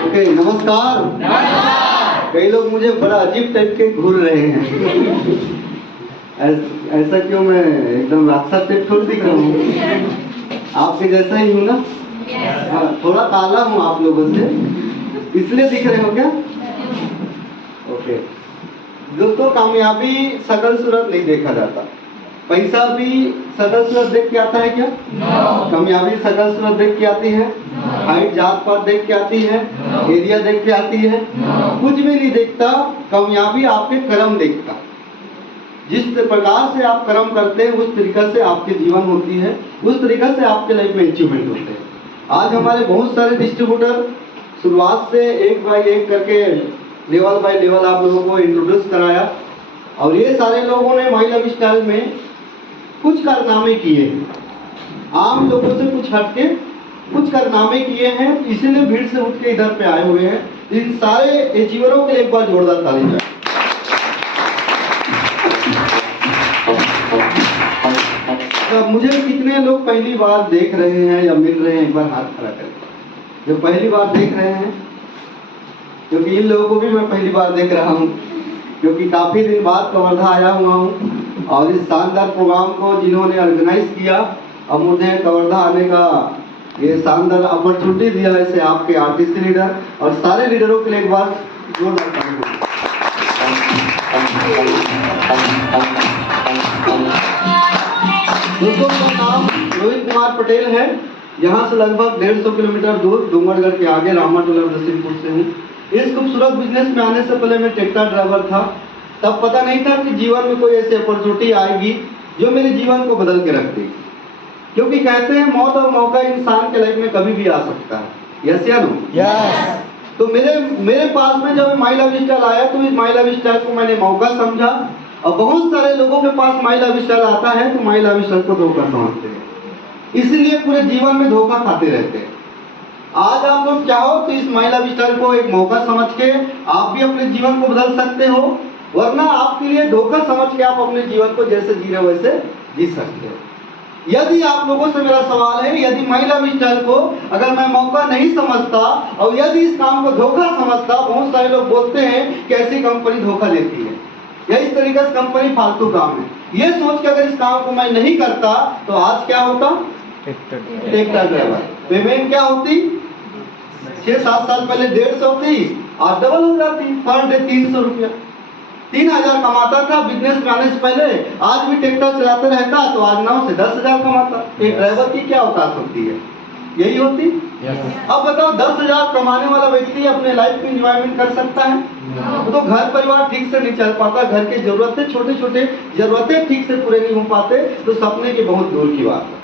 Okay, नमस्कार। कई लोग मुझे बड़ा अजीब टाइप के घूर रहे हैं। ऐसा क्यों? मैं एकदम राक्षस टाइप थोड़ी दिख रहा हूँ, आपके जैसा ही हूँ ना। हाँ, थोड़ा काला हूँ आप लोगों से, इसलिए दिख रहे हो क्या? ओके दोस्तों, कामयाबी शकल सूरत नहीं देखा जाता। पैसा भी शकल सूरत देख के आता है क्या? कामयाबी शकल सूरत देख के आती है? हाइट जात पात देख के आती है? एरिया देख के आती है? कुछ भी नहीं देखता। कामयाबी आपके कर्म देखता। जिस प्रकार से आप कर्म करते हैं उस तरीका से आपके जीवन होती है, उस तरीका से आपके लाइफ में अचीवमेंट होते हैं। आज हमारे बहुत सारे डिस्ट्रीब्यूटर शुरुआत से एक बाय एक करके लेवल बाय लेवल आप लोगों को इंट्रोड्यूस कराया, और ये सारे लोगों ने माई लव स्टाइल में कुछ कारनामे किए हैं। आम लोगों से कुछ हटके कुछ कारनामे किए हैं, इसीलिए भीड़ से उठ के इधर पे आए हुए हैं। इन सारे अचीवरों के लिए एक बार जोरदार ताली जाए। मुझे कितने लोग पहली बार देख रहे हैं या मिल रहे हैं, एक बार हाथ खड़ा करें जो पहली बार देख रहे हैं, क्योंकि इन लोगों को भी मैं पहली बार देख रहा हूँ, क्योंकि काफी दिन बाद कवर्धा आया हुआ हूँ। और इस शानदार प्रोग्राम को जिन्होंने ऑर्गेनाइज किया, अब मुझे कवर्धा आने का ये शानदार अपॉर्चुनिटी दिया है, इसे आपके आर्टिस्ट लीडर और सारे लीडरों के लिए एक बार जोरदार ताली। दोस्तों, मेरा नाम रोहित कुमार पटेल है। यहाँ से लगभग 150 किलोमीटर दूर डूंगरगढ़ के आगे रामाटोला नसीबपुर से हूँ। इस खूबसूरत बिजनेस में आने से पहले मैं ट्रैक्टर ड्राइवर था। तब पता नहीं था कि जीवन में कोई ऐसी अपॉर्चुनिटी आएगी जो मेरे जीवन को बदल के रख देगी, क्योंकि कहते हैं मौत और मौका इंसान के लाइफ में कभी भी आ सकता है। यस या नो? यस। तो मेरे पास में जब माई लव स्टाइल आया तो इस माई लव स्टाइल को मैंने मौका समझा, और बहुत सारे लोगों के पास माई लव स्टाइल आता है तो माई लव स्टाइल को धोखा समझते हैं, इसलिए पूरे जीवन में धोखा खाते रहते हैं। आज आप लोग चाहो तो इस माई लव स्टाइल को एक मौका समझ के आप भी अपने जीवन को बदल सकते हो, वरना आपके लिए धोखा समझ के आप अपने जीवन को जैसे जी रहे हो वैसे जी सकते हो। यदि आप लोगों से मेरा सवाल है, यदि माई लव स्टाइल को अगर मैं मौका नहीं समझता और यदि इस काम को धोखा समझता, बहुत सारे लोग बोलते हैं कि ऐसी कंपनी धोखा देती है या इस तरीके से कंपनी फालतू काम है, ये सोच के अगर इस काम को मैं नहीं करता तो आज क्या होता? Tractor driver. पेमेंट क्या होती? 6-7 साल पहले 150 थी, आज डबल हो जाती, पर डे 300 रुपया। 3000 कमाता था बिजनेस में आने से पहले, आज भी ट्रैक्टर चलाते रहता तो आज 9 से 10,000 कमाता। एक ड्राइवर की क्या औकात होती है? यही होती। अब बताओ, 10,000 कमाने वाला व्यक्ति अपने लाइफ में एंजॉयमेंट कर सकता है? तो घर परिवार ठीक से नहीं चल पाता, घर के जरूरतें छोटे छोटे जरूरतें ठीक से पूरे नहीं हो पाते, तो सपने की बहुत दूर की बात है।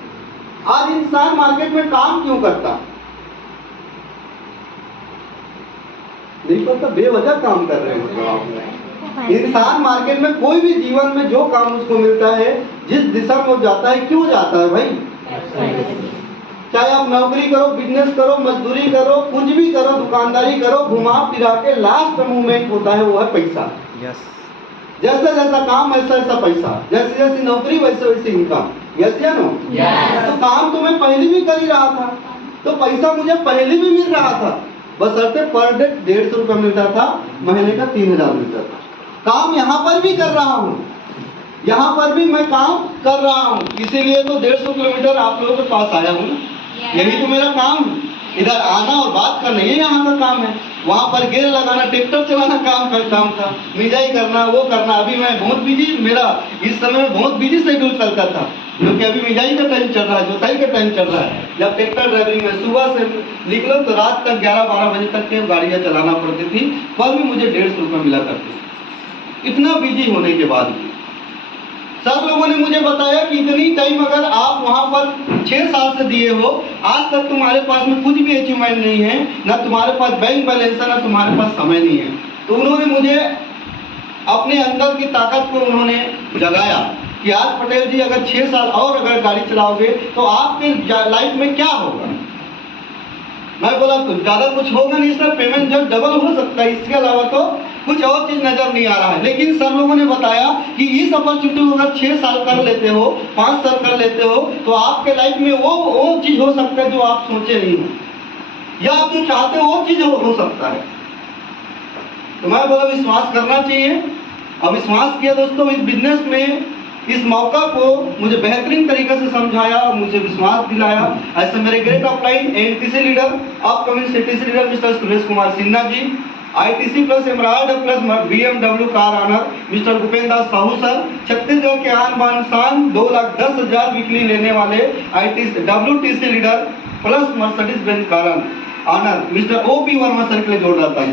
आज इंसान मार्केट में काम क्यों करता? नहीं पता, बेवजह काम कर रहे हैं। इंसान मार्केट में कोई भी जीवन में जो काम उसको मिलता है, जिस दिशा में वो जाता है, क्यों जाता है भाई? चाहे आप नौकरी करो, बिजनेस करो, मजदूरी करो, कुछ भी करो, दुकानदारी करो, घुमा फिरा के लास्ट मूवमेंट होता है वो है पैसा। जैसा जैसा काम वैसा वैसा पैसा, जैसी जैसी नौकरी वैसे वैसे इनकम। यस या नो? तो काम तो मैं पहले भी कर ही रहा था, तो पैसा मुझे पहले भी मिल रहा था, बशर्ते पर डे 150 रुपया मिलता था, महीने का 3000 मिलता था। काम यहाँ पर भी कर रहा हूँ, यहाँ पर भी मैं काम कर रहा हूँ, इसीलिए तो 150 किलोमीटर आप लोगों के पास आया हूँ। यही तो मेरा काम, इधर आना और बात करना, ये यहाँ का काम है। वहाँ पर गेर लगाना, ट्रैक्टर चलाना काम था, मिजाई करना, वो करना। अभी मैं बहुत बिजी, मेरा इस समय बहुत बिजी शेड्यूल चलता था, क्योंकि अभी मिजाई का टाइम चल रहा है, जोताई का टाइम चल रहा है। जब ट्रैक्टर ड्राइविंग में सुबह से निकलो तो रात तक 11-12 बजे तक के गाड़ियाँ चलाना पड़ती थी, पर भी मुझे 150 रुपये मिला करती थी, इतना बिजी होने के बाद भी। सब लोगों ने मुझे बताया कि इतनी टाइम अगर आप वहाँ पर 6 साल से दिए हो, आज तक तुम्हारे पास में कुछ भी अचीवमेंट नहीं है, ना तुम्हारे पास बैंक बैलेंस है, ना तुम्हारे पास समय नहीं है। तो उन्होंने मुझे अपने अंदर की ताकत को उन्होंने जगाया कि आज पटेल जी अगर 6 साल और अगर गाड़ी चलाओगे तो आपके लाइफ में क्या होगा। मैं बोला तो ज़्यादा कुछ होगा नहीं सर, पेमेंट जो डबल हो सकता है, इसके अलावा तो कुछ और चीज़ नज़र नहीं आ रहा है। लेकिन सर लोगों ने बताया कि इस अपॉर्चुनिटी को अगर 6 साल कर लेते हो, 5 साल कर लेते हो, तो आपके लाइफ में वो चीज़ हो सकता है जो आप सोचे नहीं हो। या आप जो चाहते हो वो चीज हो सकता है। तो मैं बोला विश्वास करना चाहिए। अब विश्वास किया दोस्तों इस बिजनेस में, इस मौका को मुझे बेहतरीन तरीके से समझाया, मुझे विश्वास दिलाया। ऐसे मेरे great upline NTC leader, upcoming CTC leader mister Suresh Kumar Sinha ji, ITC plus emerald plus BMW car owner mister Bhupendra Das Sahu sir, Chhattisgarh के आन बान शान 2,10,000 वीकली लेने वाले WTC leader plus Mercedes Benz car owner mister OP Verma sir के लिए जोरदार ताली।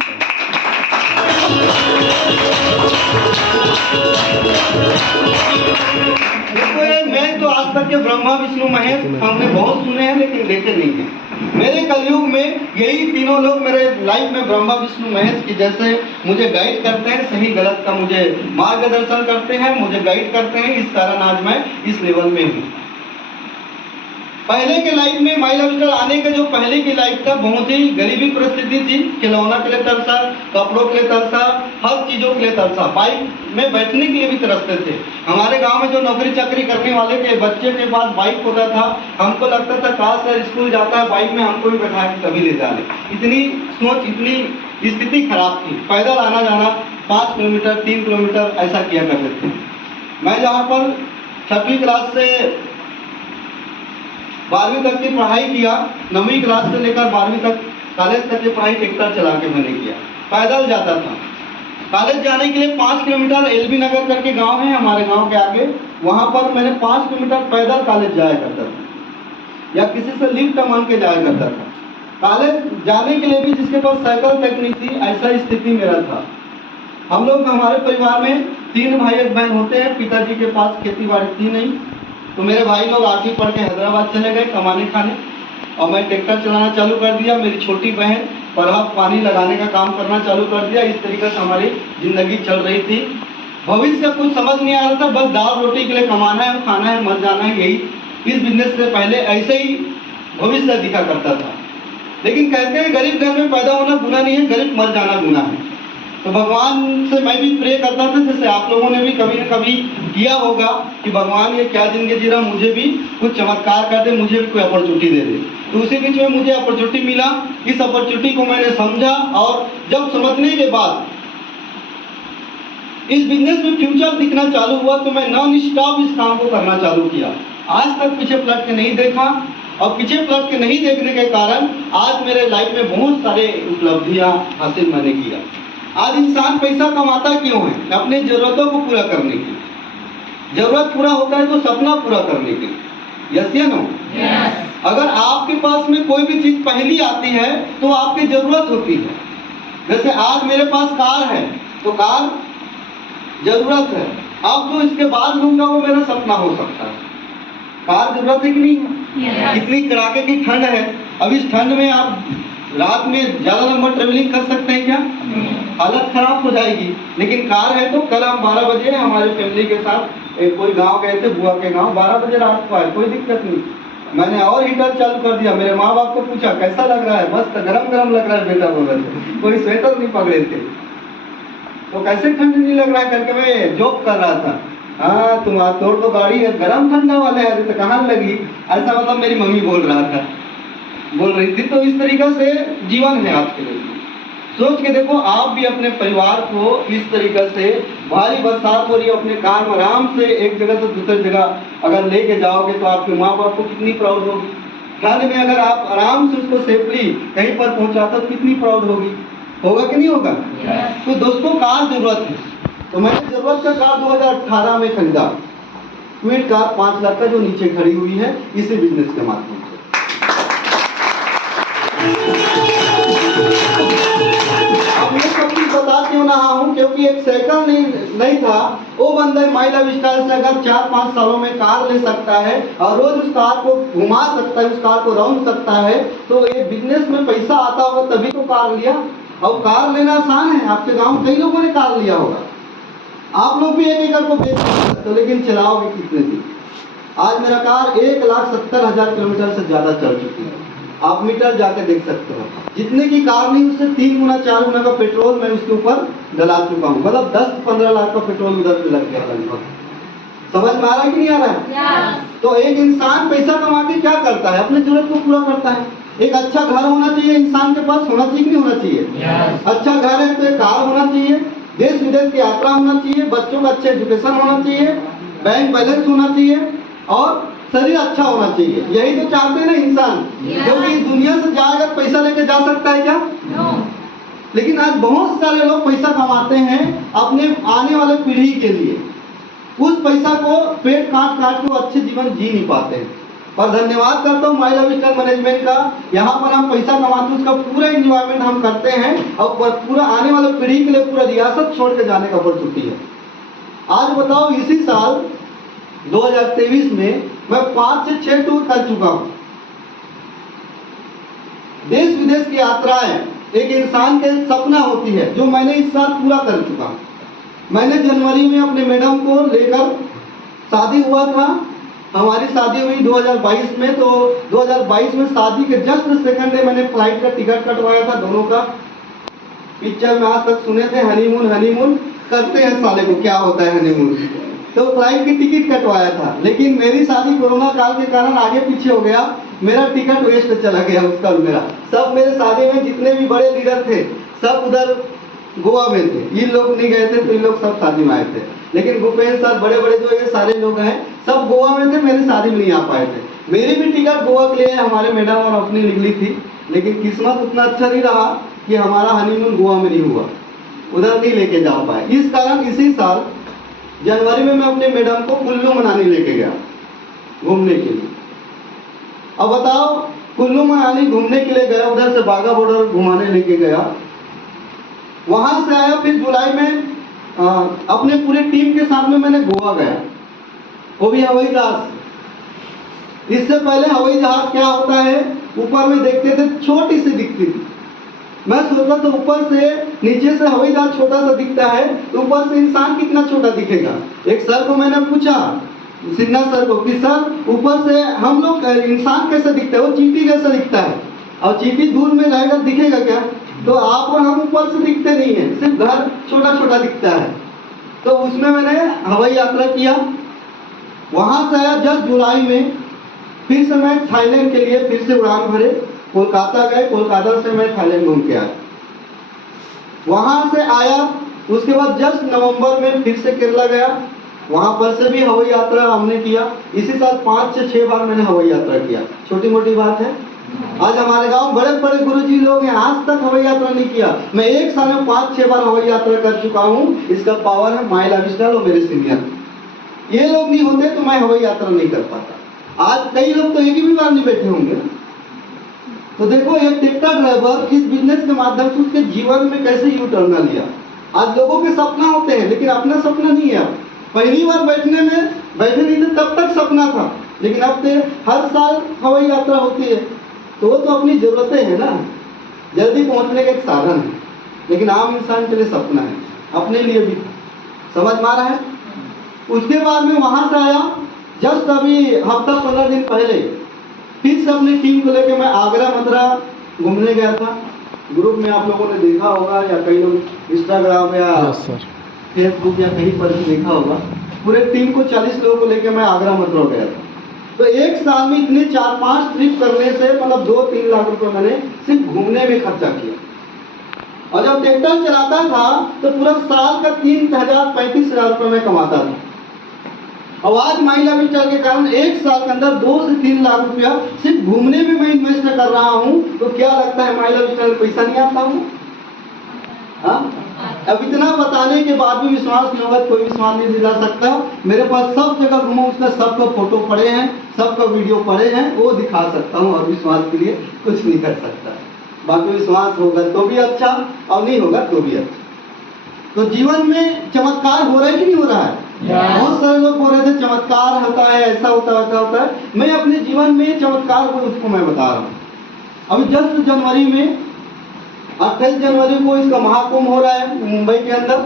देखो मैं तो आज तक के ब्रह्मा विष्णु महेश हमने बहुत सुने हैं लेकिन देखे नहीं हैं। मेरे कलयुग में यही तीनों लोग मेरे लाइफ में ब्रह्मा विष्णु महेश की जैसे मुझे गाइड करते हैं, सही गलत का मुझे मार्गदर्शन करते हैं, मुझे गाइड करते हैं। इस कारण आज मैं इस लेवल में हूँ। पहले के लाइफ में माई लाइफ स्टाइल आने के जो पहले की लाइफ था बहुत ही गरीबी परिस्थिति थी। खिलौना के लिए तरसा, कपड़ों के लिए तरसा, हर चीजों के लिए तरसा, बाइक में बैठने के लिए भी तरसते थे। हमारे गांव में जो नौकरी चाकरी करने वाले के बच्चे के पास बाइक होता था, हमको लगता था काश सर स्कूल जाता है बाइक में हमको भी बैठा के कभी ले जाने। इतनी सोच, इतनी स्थिति खराब थी। पैदल आना जाना 5 किलोमीटर 3 किलोमीटर ऐसा किया करते थे। मैं जहाँ पर 6वीं क्लास से 12वीं तक की पढ़ाई किया, 9वीं क्लास से लेकर 12वीं तक कॉलेज तक की पढ़ाई ट्रैक्टर चला के मैंने किया। पैदल जाता था। कॉलेज जाने के लिए 5 किलोमीटर LB नगर करके गांव है हमारे गांव के आगे, वहां पर मैंने 5 किलोमीटर पैदल कॉलेज जाया करता था या किसी से लिफ्ट मांग के जाया करता था। कॉलेज जाने के लिए भी जिसके पास साइकिल तक नहीं थी, ऐसा स्थिति मेरा था। हम लोग हमारे परिवार में 3 भाई एक बहन होते हैं। पिताजी के पास खेती बाड़ी थी नहीं, तो मेरे भाई लोग 8वीं पढ़ के हैदराबाद चले गए कमाने खाने और मैं ट्रैक्टर चलाना चालू कर दिया। मेरी छोटी बहन पढ़ा पानी लगाने का काम करना चालू कर दिया। इस तरीके से हमारी जिंदगी चल रही थी। भविष्य कुछ समझ नहीं आ रहा था, बस दाल रोटी के लिए कमाना है, खाना है, मर जाना है, यही। इस बिजनेस से पहले ऐसे ही भविष्य दिखा करता था। लेकिन कहते हैं गरीब घर में पैदा होना गुनाह नहीं है, गरीब मर जाना गुनाह है। तो भगवान से मैं भी प्रे करता था, जैसे आप लोगों ने भी कभी न कभी किया होगा कि भगवान ये क्या जिंदगी जी रहा, मुझे भी कुछ चमत्कार कर दे, मुझे भी कोई अपॉर्चुनिटी दे दे। तो उसी बीच में मुझे अपॉर्चुनिटी मिला। इस अपॉर्चुनिटी को मैंने समझा और जब समझने के बाद इस बिजनेस में फ्यूचर दिखना चालू हुआ तो मैं नॉन स्टॉप इस काम को करना चालू किया। आज तक पीछे पलट के नहीं देखा और पीछे पलट के नहीं देखने के कारण आज मेरे लाइफ में बहुत सारे उपलब्धियां हासिल मैंने किया। आज इंसान पैसा कमाता क्यों है? अपनी जरूरतों को पूरा करने के लिए। जरूरत पूरा होता है तो सपना पूरा करने के लिए। यस या नो? यस। अगर आपके पास में कोई भी चीज पहली आती है तो आपकी जरूरत होती है। जैसे आज मेरे पास कार है तो कार जरूरत है, अब जो इसके बाद लूंगा वो मेरा सपना हो सकता है। कार जरूरत है कि नहीं? yes. इतनी कड़ाके की ठंड है, अब इस ठंड में आप रात में ज्यादा लंबा ट्रेवलिंग कर सकते हैं क्या? हालत खराब हो जाएगी। लेकिन कार है तो कल हम 12 बजे हमारे फैमिली के साथ कोई गांव गए थे, बुआ के गांव, 12 बजे रात को आए, कोई दिक्कत नहीं। मैंने और हीटर चालू कर दिया। मेरे माँ बाप को पूछा कैसा लग रहा है? मस्त गरम गरम लग रहा है बेटा, बोल रहे थे। कोई स्वेटर नहीं पकड़े थे तो कैसे ठंड नहीं लग रहा है करके मैं जोक कर रहा था। हाँ तुम तोड़ तो गाड़ी है, गरम ठंडा वाले है तो कहाँ लगी, ऐसा मतलब मेरी मम्मी बोल रही थी। तो इस तरीके से जीवन है आज के लिए। सोच के देखो, आप भी अपने परिवार को इस तरीके से, भारी बरसात हो रही है, अपने कार में आराम से एक जगह से दूसरी जगह अगर लेके जाओगे तो आपके माँ बाप को कितनी प्राउड होगी। ठंड में अगर आप आराम से उसको सेफली कहीं पर पहुंचाते तो कितनी प्राउड होगी। होगा कि नहीं होगा? तो दोस्तों कार जरूरत है। तो मैंने जरूरत का कार 2018 में खरीदा, क्विड कार 5 लाख का, जो नीचे खड़ी हुई है, इसी बिजनेस के माध्यम से। अब ये सब चीज बता क्यों रहा हूँ, क्योंकि एक साइकिल नहीं था। वो बंदा माई लाइफ स्टाइल से अगर 4-5 सालों में कार ले सकता है और रोज उस कार को घुमा सकता है, उस कार को रौंद सकता है, तो ये बिजनेस में पैसा आता होगा तभी तो कार लिया। अब कार लेना आसान है, आपके गांव कई लोगों ने कार लिया होगा। आप लोग भी एक एकड़ को बेच सकते हो, लेकिन चलाओगे कितने दिन? आज मेरा कार 1,70,000 किलोमीटर से ज्यादा चल चुकी है। आप मीटर जाके देख सकते हो। जितने की कार नहीं उससे 3 गुना 4 गुना का पेट्रोल मैं उसके ऊपर डला चुका हूँ। मतलब 10-15 लाख का पेट्रोल उधर पे लग गया लगभग। समझ में आ रहा है कि नहीं आ रहा है? तो एक इंसान पैसा कमा के क्या करता है? अपने जरूरत को पूरा करता है। एक अच्छा घर होना चाहिए, इंसान के पास होना चाहिए कि नहीं होना चाहिए? अच्छा घर है तो एक कार होना चाहिए, देश विदेश की यात्रा होना चाहिए, बच्चों का अच्छे एजुकेशन होना चाहिए, बैंक बैलेंस होना चाहिए और शरीर अच्छा होना चाहिए। यही तो चाहते हैं ना इंसान। क्योंकि इस दुनिया से जाएगा पैसा लेके जा सकता है क्या? लेकिन आज बहुत सारे लोग पैसा कमाते हैं अपने आने वाले पीढ़ी के लिए। उस पैसा को पेट काट काट के वो अच्छे जीवन जी नहीं पाते हैं। पर धन्यवाद करता हूँ माई लाइफ स्टाइल मैनेजमेंट का। यहाँ पर हम पैसा कमाते हैं, उसका पूरा एंजॉयमेंट हम करते हैं और पूरा आने वाले पीढ़ी के लिए पूरा रियासत छोड़ के जाने का अपॉर्चुनिटी है। आज बताओ, इसी साल 2023 में मैं 5 से 6 टूर कर चुका हूँ। देश विदेश की यात्राएं एक इंसान के सपना होती है, जो मैंने इस साल पूरा कर चुका हूँ। मैंने जनवरी में अपने मैडम को लेकर, शादी हुआ था, हमारी शादी हुई 2022 में, तो 2022 में शादी के जस्ट सेकंड डे मैंने फ्लाइट का टिकट कटवाया था दोनों का। पिक्चर में आज तक सुने थे हनीमून हनीमून करते हैं, साले को क्या होता है हनीमून। तो फ्लाइट की टिकट कटवाया था, लेकिन मेरी शादी कोरोना काल के कारण आगे पीछे हो गया, मेरा टिकट वेस्ट चला गया उसका और मेरा। सब मेरे शादी में जितने भी बड़े लीडर थे सब उधर गोवा में थे, ये लोग नहीं गए थे, तो ये लोग सब शादी में आए थे। लेकिन भूपेंद्र सर, बड़े बड़े जो ये सारे लोग हैं सब गोवा में थे, मेरी शादी में नहीं आ पाए थे। मेरी भी टिकट गोवा के लिए हमारे मैडम और अपनी निकली थी, लेकिन किस्मत उतना अच्छा नहीं रहा कि हमारा हनीमून गोवा में नहीं हुआ, उधर नहीं लेके जा पाए। इस कारण इसी साल जनवरी में मैं अपने मैडम को कुल्लू मनाली लेके गया घूमने के लिए। अब बताओ, कुल्लू मनाली घूमने के लिए गया, उधर से बाघा बॉर्डर घुमाने लेके गया, वहां से आया। फिर जुलाई में अपने पूरे टीम के साथ में मैंने गोवा गया, वो भी हवाई जहाज। इससे पहले हवाई जहाज क्या होता है, ऊपर में देखते थे छोटी सी दिखती थी। मैं सोचा तो ऊपर से, नीचे से हवाई जहाज छोटा सा दिखता है, तो ऊपर से इंसान कितना छोटा दिखेगा। एक सर को मैंने पूछा, सिन्हा सर को, कि सर ऊपर से हम लोग इंसान कैसे दिखता है? वो चींटी जैसा दिखता है, और चींटी दूर में रहेगा दिखेगा क्या? तो आप और हम ऊपर से दिखते नहीं है, सिर्फ घर छोटा छोटा दिखता है। तो उसमें मैंने हवाई यात्रा किया, वहां से आया जस्ट जुलाई में। फिर से मैं थाईलैंड के लिए फिर से उड़ान भरे, कोलकाता गए, कोलकाता से मैं थाईलैंड घूम के आया। वहां से आया, उसके बाद जस्ट नवंबर में फिर से केरला गया, वहां पर से भी हवाई यात्रा हमने किया। इसी साल 5 से 6 बार मैंने हवाई यात्रा किया। छोटी मोटी बात है। आज हमारे गांव बड़े बड़े गुरुजी लोग हैं, आज तक हवाई यात्रा नहीं किया। मैं एक साल में 5-6 बार हवाई यात्रा कर चुका हूँ। इसका पावर है माई लाइफ स्टाइल और मेरे सीनियर। ये लोग नहीं होते तो मैं हवाई यात्रा नहीं कर पाता। आज कई लोग तो एक ही भी बार नहीं बैठे होंगे। तो देखो, एक ट्रैक्टर ड्राइवर इस बिजनेस के माध्यम से उसके जीवन में कैसे यू टर्न लिया। आज लोगों के सपना होते हैं, लेकिन अपना सपना नहीं है। पहली बार बैठे नहीं थे तब तक सपना था, लेकिन अब तो हर साल हवाई यात्रा होती है। तो वो तो अपनी जरूरतें हैं ना, जल्दी पहुंचने का एक साधन है, लेकिन आम इंसान के लिए सपना है, अपने लिए भी। समझ में आ रहा है? उसके बाद में वहां से आया, जस्ट अभी हफ्ता 15 दिन पहले फिर से अपनी टीम को लेकर मैं आगरा मथुरा घूमने गया था। ग्रुप में आप लोगों ने देखा होगा, या कई लोग इंस्टाग्राम या फेसबुक या कहीं पर भी देखा होगा। पूरे टीम को 40 लोगों को लेकर मैं आगरा मथुरा गया था। तो एक साल में इतने 4-5 ट्रिप करने से मतलब 2-3 लाख रुपए मैंने सिर्फ घूमने में खर्चा किया। और जब ट्रैक्टर चलाता था तो पूरा साल का 30,000-35,000 रुपए में कमाता था। और आज माई लाइफ स्टाइल के कारण एक साल के अंदर 2 से 3 लाख रुपया सिर्फ घूमने में मैं इन्वेस्ट कर रहा हूँ। तो क्या लगता है माई लाइफ स्टाइल में पैसा नहीं आता हूँ? अब इतना बताने के बाद भी विश्वास नहीं होगा, कोई विश्वास नहीं दिला सकता। मेरे पास सब जगह घूमा, उसका सबका फोटो पड़े हैं, सबका वीडियो पड़े हैं, वो दिखा सकता हूँ। और विश्वास के लिए कुछ नहीं कर सकता। बाकी विश्वास होगा तो भी अच्छा, और नहीं होगा तो भी अच्छा। तो जीवन में चमत्कार हो रहा है कि नहीं हो रहा है? बहुत सारे लोग बोल रहे थे चमत्कार होता है, ऐसा होता है, ऐसा होता है। मैं अपने जीवन में चमत्कार को उसको मैं बता रहा हूँ। अभी जस्ट जनवरी में 28 जनवरी को इसका महाकुंभ हो रहा है मुंबई के अंदर।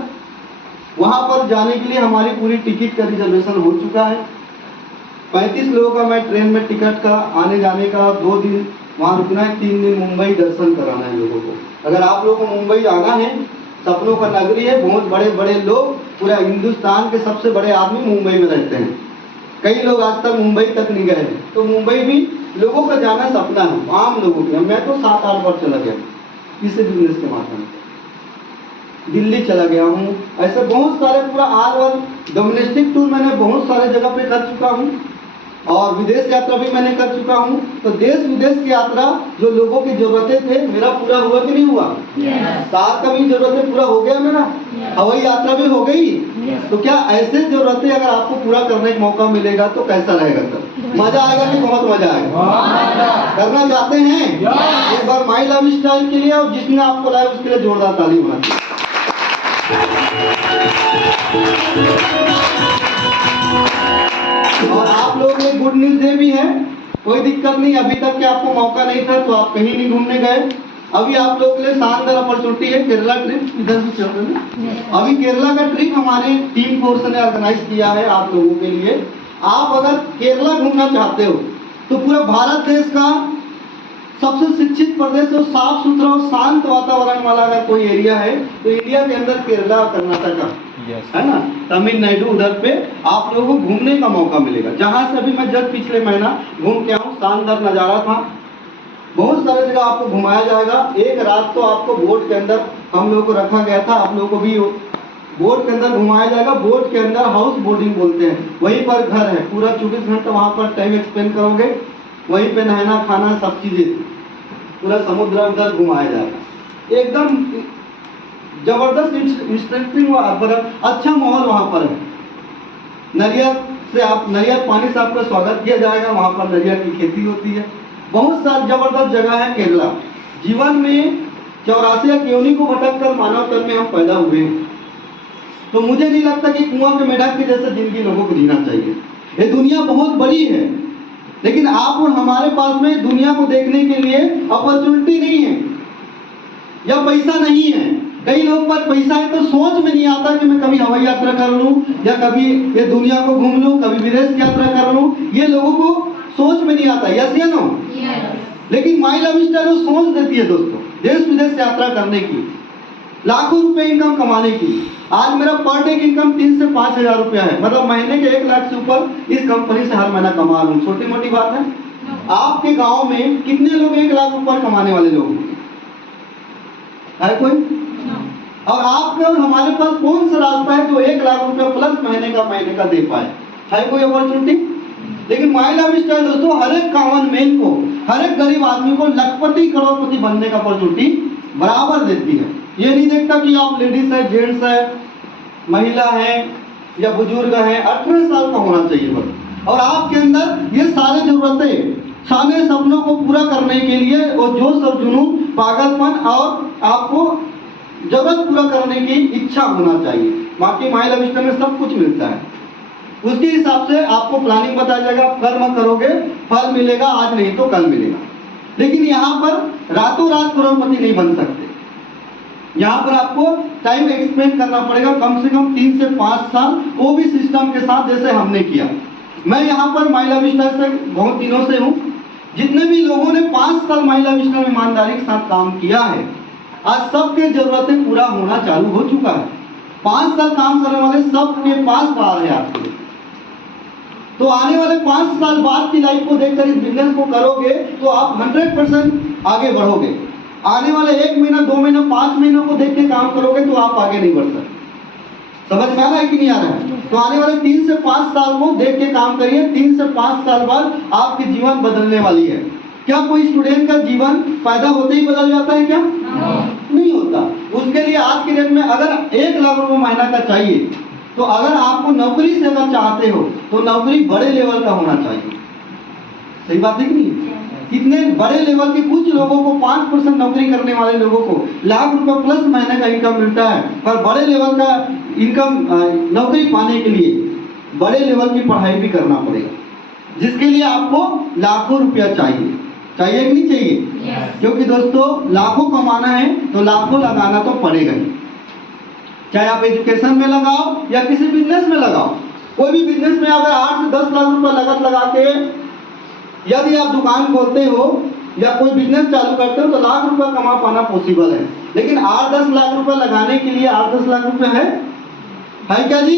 वहां पर जाने के लिए हमारी पूरी टिकट का रिजर्वेशन हो चुका है। 35 लोगों का मैं ट्रेन में टिकट का, आने जाने का, 2 दिन वहां रुकना है, 3 दिन मुंबई दर्शन कराना है लोगों को। अगर आप लोगों को मुंबई आना है, सपनों का नगरी है, बहुत बड़े बड़े लोग, पूरा हिंदुस्तान के सबसे बड़े आदमी मुंबई में रहते हैं। कई लोग आज तक मुंबई तक नहीं गए हैं। तो मुंबई भी लोगों का जाना सपना है, आम लोगों के। मैं तो 7-8 बार चला गया किसी बिजनेस के माध्यम से, दिल्ली चला गया हूँ, ऐसे बहुत सारे पूरा ऑल ओवर डोमेस्टिक टूर मैंने बहुत सारे जगह पे कर चुका हूँ, और विदेश यात्रा भी मैंने कर चुका हूँ। तो देश विदेश की यात्रा जो लोगों की जरूरतें थे, मेरा पूरा हुआ कि नहीं हुआ? साथ का भी जरूरतें पूरा हो गया मेरा, हवाई यात्रा भी हो गई। तो क्या ऐसे जरूरतें अगर आपको पूरा करने का मौका मिलेगा तो कैसा रहेगा सर? मजा आएगा कि बहुत मजा आएगा? करना चाहते हैं? एक बार माई लव स्टाइल के लिए, और जिसने आपको लाया उसके लिए जोरदार ताली होना चाहिए। और आप लोगों में गुड न्यूज ये भी है, कोई दिक्कत नहीं, अभी तक के आपको मौका नहीं था तो आप कहीं नहीं घूमने गए, अभी आप लोगों के लिए शानदार अपॉर्चुनिटी है। केरला ट्रिप इधर भी चल रही है, अभी केरला का ट्रिप हमारे टीम फोर्स ने ऑर्गेनाइज किया है आप लोगों के लिए। आप अगर केरला घूमना चाहते हो तो पूरा भारत देश का सबसे शिक्षित प्रदेश और साफ सुथरा और शांत वातावरण वाला अगर कोई एरिया है तो इंडिया के अंदर केरला और कर्नाटका है ना, तमिलनाडु, उधर पे आप लोगों को घूमने का मौका मिलेगा। जहाँ से अभी मैं जब पिछले महीना घूम के आऊँ, शानदार नज़ारा था, बहुत सारे जगह आपको घुमाया जाएगा। एक रात तो आपको बोट के अंदर हम लोगों को रखा गया था, आप लोगों को भी बोट के अंदर घुमाया जाएगा। बोट के अंदर हाउस बोटिंग बोलते हैं, वहीं पर घर है, पूरा 24 घंटा वहाँ पर टाइम एक्सपेंड करोगे, वहीं पे नहाना खाना सब चीजें, पूरा समुद्र उधर घुमाया जाएगा। एकदम जबरदस्त इंटरेस्टिंग पर अच्छा माहौल वहाँ पर है। नरियर पानी से आपका स्वागत किया जाएगा, वहाँ पर नरियर की खेती होती है। बहुत सारी जबरदस्त जगह है केरला। जीवन में 84 योनि को भटक कर मानव तन में हम पैदा हुए हैं, तो मुझे नहीं लगता कि कुआं के मेढक की जैसे जिंदगी लोगों को जीना चाहिए। ये दुनिया बहुत बड़ी है, लेकिन आप और हमारे पास में दुनिया को देखने के लिए अपॉर्चुनिटी नहीं है या पैसा नहीं है। कई लोग पर पैसा है तो सोच में नहीं आता कि मैं कभी हवाई यात्रा कर लूं या कभी ये दुनिया को घूम लूं, कभी विदेश यात्रा कर लूं, ये लोगों को सोच में नहीं आता। यस या नो? लेकिन माई लव स्टाइल वो सोच देती है दोस्तों, देश विदेश यात्रा करने की, लाखों रुपए इनकम कमाने की। आज मेरा पर डे की इनकम 3 से 5 हजार रुपया है, मतलब महीने के 1 लाख से ऊपर इस कंपनी से हर महीना कमा लूं। छोटी मोटी बात है? आपके गांव में कितने लोग 1 लाख ऊपर कमाने वाले लोग है कोई? और आपके और हमारे पास कौन सा रास्ता है जो 1 लाख रुपया प्लस महीने का दे पाए? है कोई अपॉर्चुनिटी? लेकिन माई लव स्टाइल दोस्तों हर एक कॉमन मैन को, हर एक गरीब आदमी को लखपति करोड़पति बनने का अपॉर्चुनिटी बराबर देती है। ये नहीं देखता कि आप लेडीज है, जेंट्स है, महिला है या बुजुर्ग है, 18 साल का होना चाहिए बस। और आपके अंदर ये सारे जरूरतें, सारे सपनों को पूरा करने के लिए और जोश और जुनून, पागलपन और आपको जरूरत पूरा करने की इच्छा होना चाहिए। बाकी माई लव स्टाइल में सब कुछ मिलता है, उसके हिसाब से आपको प्लानिंग बताया जाएगा, कर्म करोगे फल मिलेगा, आज नहीं तो कल मिलेगा। लेकिन यहाँ पर रातों रात करोड़पति नहीं बन सकते। यहाँ पर आपको टाइम एक्सपेंड करना पड़ेगा, कम से कम 3 से 5 साल, वो भी सिस्टम के साथ जैसे हमने किया। मैं यहाँ पर माई लव स्टाइल से बहुत दिनों से हूँ। जितने भी लोगों ने 5 साल माई लव स्टाइल ईमानदारी के साथ काम किया है, आज सबके जरूरतें पूरा होना चालू हो चुका है। 5 साल काम करने वाले सबके पास कार है आपके। तो आने वाले 5 साल बाद की लाइफ को देखकर इस बिजनेस को करोगे तो आप 100% आगे बढ़ोगे। आने वाले 1 महीना, 2 महीना, 5 महीनों को देख के काम करोगे तो आप आगे नहीं बढ़ सकते। समझ में आ रहा है कि नहीं आ रहा है? तो आने वाले 3 से 5 साल को देख के काम करिए। 3 से 5 साल बाद आपकी जीवन बदलने वाली है। क्या कोई स्टूडेंट का जीवन पैदा होते ही बदल जाता है क्या? नहीं होता। उसके लिए आज के डेट में अगर 1 लाख रुपए महीना का चाहिए, तो अगर आपको नौकरी से अगर चाहते हो तो नौकरी बड़े लेवल का होना चाहिए। सही बात है कि नहीं? कितने बड़े लेवल के कुछ लोगों को 5% नौकरी करने वाले लोगों को लाख रुपए प्लस महीने का इनकम मिलता है, पर बड़े लेवल का इनकम नौकरी पाने के लिए बड़े लेवल की पढ़ाई भी करना पड़ेगा, जिसके लिए आपको लाखों रुपया चाहिए। चाहिए कि नहीं चाहिए? क्योंकि दोस्तों लाखों कमाना है तो लाखों लगाना तो पड़ेगा ही। चाहे आप एजुकेशन में लगाओ या किसी बिजनेस में लगाओ। कोई भी बिजनेस में अगर 8 से 10 लाख रुपए लागत लगा के यदि आप दुकान खोलते हो या कोई बिजनेस चालू करते हो तो लाख रुपए कमा पाना पॉसिबल है। लेकिन 8-10 लाख रुपए लगाने के लिए 8-10 लाख रुपए है क्या जी?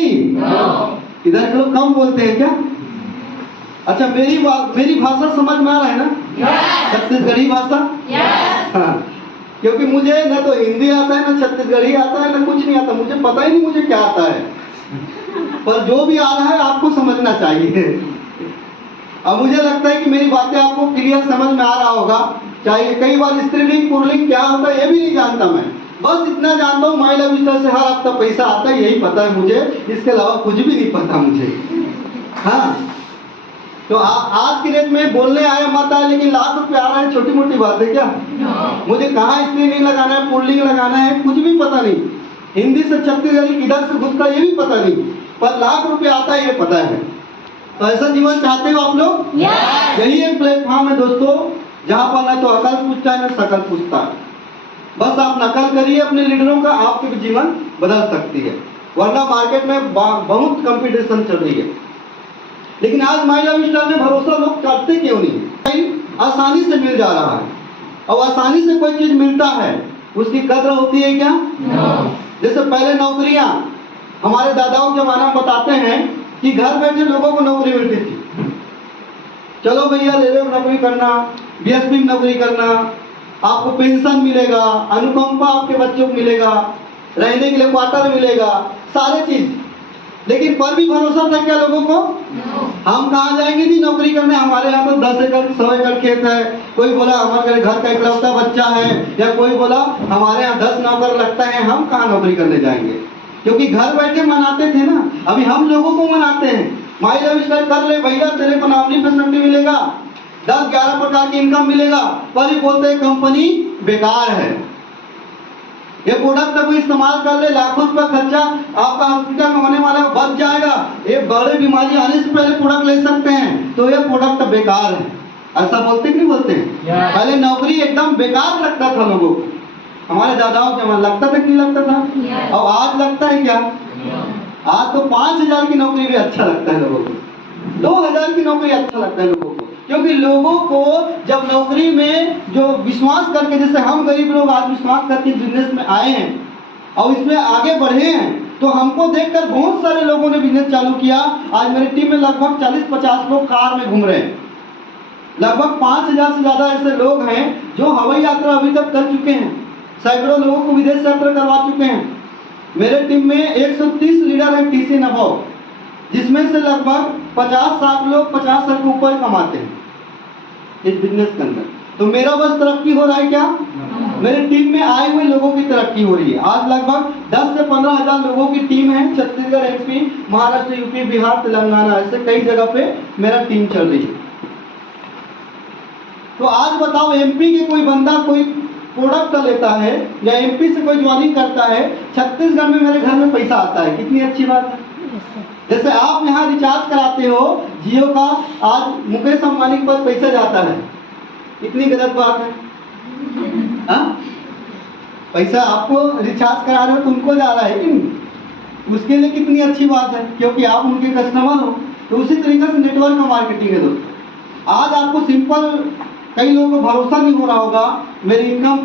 इधर के लोग कम बोलते हैं क्या? अच्छा, मेरी भाषा समझ में आ रहा है ना? छत्तीसगढ़ी भाषा। हाँ, क्योंकि मुझे न तो हिंदी आता है, न छत्तीसगढ़ी आता है, न कुछ नहीं आता, मुझे पता ही नहीं मुझे क्या आता है। पर जो भी आ रहा है आपको समझना चाहिए। अब मुझे लगता है कि मेरी बातें आपको क्लियर समझ में आ रहा होगा। चाहे कई बार स्त्रीलिंग पुल्लिंग क्या होता है ये भी नहीं जानता मैं, बस इतना जानता हूँ माई लव स्टार से हर हफ्ता पैसा आता है, यही पता है मुझे, इसके अलावा कुछ भी नहीं पता मुझे। हाँ, तो आज की डेट में बोलने आया मत आए, लेकिन लाख रुपए आ रहा है, छोटी मोटी बात है क्या? मुझे कहाँ स्त्रीलिंग लगाना है, पुल्लिंग लगाना है, कुछ भी पता नहीं। हिंदी से छत्तीसगढ़ी किधर से घुसता ये भी पता नहीं, पर लाख रुपए आता है ये पता है। तो ऐसा जीवन चाहते हो आप लोग? यही एक प्लेटफॉर्म है दोस्तों, जहाँ पर ना तो अकल पूछता है ना शकल पूछता है। बस आप नकल करिए अपने लीडरों का, आपके भी जीवन बदल सकती है। वरना मार्केट में बहुत कंपटीशन चल रही है। लेकिन आज माई लव स्टार में भरोसा लोग करते क्यों नहीं? आसानी से मिल जा रहा है, और आसानी से कोई चीज मिलता है उसकी कद्र होती है क्या? जैसे पहले नौकरियां, हमारे दादाओं के जमाना में बताते हैं कि घर बैठे लोगों को नौकरी मिलती थी। चलो भैया रेलवे में नौकरी करना, बीएसपी में नौकरी करना, आपको पेंशन मिलेगा, अनुकंपा आपके बच्चों को मिलेगा, रहने के लिए क्वार्टर मिलेगा, सारे चीज। लेकिन पर भी भरोसा था क्या लोगों को? हम कहाँ जाएंगे जी नौकरी करने, हमारे यहाँ तो 10 एकड़ 100 एकड़ खेत है। कोई बोला हमारे घर का इकलौता बच्चा है, या कोई बोला हमारे यहाँ 10 नौकर लगता है, हम कहाँ नौकरी करने जाएंगे? क्योंकि घर बैठे मनाते थे ना। अभी हम लोगों को मनाते हैं, माई लव स्टार कर ले भैया, तेरे को नॉमिनी फैसिलिटी मिलेगा, 10-11 प्रकार की इनकम मिलेगा, पर ही बोलते हैं कंपनी बेकार है। ये प्रोडक्ट को इस्तेमाल कर ले, लाखों रुपया खर्चा आपका हॉस्पिटल में होने वाला है, बच जाएगा, ये बड़े बीमारी आने से पहले प्रोडक्ट ले सकते हैं, तो ये प्रोडक्ट बेकार है। ऐसा बोलते कि नहीं बोलते? पहले नौकरी एकदम बेकार लगता था लोगों को, हमारे दादाओं के मन लगता था कि नहीं लगता था? और आज लगता है क्या? आज तो 5,000 की नौकरी भी अच्छा लगता है लोगों को, 2,000 की नौकरी अच्छा लगता है लोगों को। क्योंकि लोगों को जब नौकरी में जो विश्वास करके, जैसे हम गरीब लोग आज विश्वास करके बिजनेस में आए हैं और इसमें आगे बढ़े हैं, तो हमको देखकर बहुत सारे लोगों ने बिजनेस चालू किया। आज मेरी टीम में लगभग 40-50 लोग कार में घूम रहे हैं। लगभग 5,000 से ज्यादा ऐसे लोग हैं जो हवाई यात्रा अभी तक कर चुके हैं, सैकड़ों लोगों को विदेश यात्रा करवा चुके हैं। मेरे टीम में 130 लीडर हैं टीसी नभव, जिसमें से लगभग 50-60 लोग 50 साल के ऊपर कमाते हैं इस बिजनेस के अंदर। तो मेरा बस तरक्की हो रहा है क्या? मेरे टीम में आए हुए लोगों की तरक्की हो रही है। आज लगभग 10 से 15,000 लोगों की टीम है। छत्तीसगढ़, एमपी, महाराष्ट्र, यूपी, बिहार, तेलंगाना, ऐसे कई जगह पे मेरा टीम चल रही है। तो आज बताओ, एमपी के कोई बंदा कोई प्रोडक्ट लेता है या एमपी से कोई ज्वाइनिंग करता है, छत्तीसगढ़ में मेरे घर में पैसा आता है, कितनी अच्छी बात है। जैसे आप यहाँ रिचार्ज कराते हो जियो का, आज मुकेश अंबानी के पास पैसा जाता है, इतनी गलत बात है? हाँ, पैसा आपको रिचार्ज करा रहे हो तो उनको जा रहा है कि नहीं? उसके लिए कितनी अच्छी बात है, क्योंकि आप उनके कस्टमर हो। तो उसी तरीके से नेटवर्क मार्केटिंग है दोस्तों। आज आपको सिंपल, कई लोगों को भरोसा नहीं हो रहा होगा मेरी इनकम